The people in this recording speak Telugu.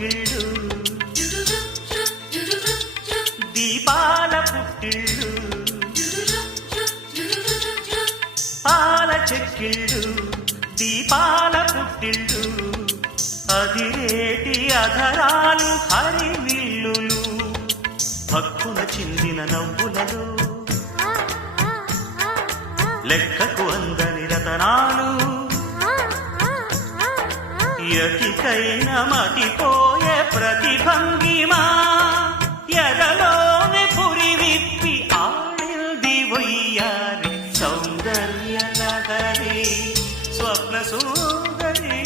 చెక్కిళ్ళు దీపాల పుట్టిళ్ళు పాల చెక్కిళ్ళు దీపాల పుట్టిళ్ళు అదిరేటి అధరాలు హరివిల్లులు భక్కున చిందిన నవ్వులలో లెక్కకు అందని రతనాలు యతికైన మతిపోయే ప్రతిభంగిమా ఎదలోని పురి విప్పి ఆడింది వయ్యారి సౌందర్య నగరి స్వప్న సుందరి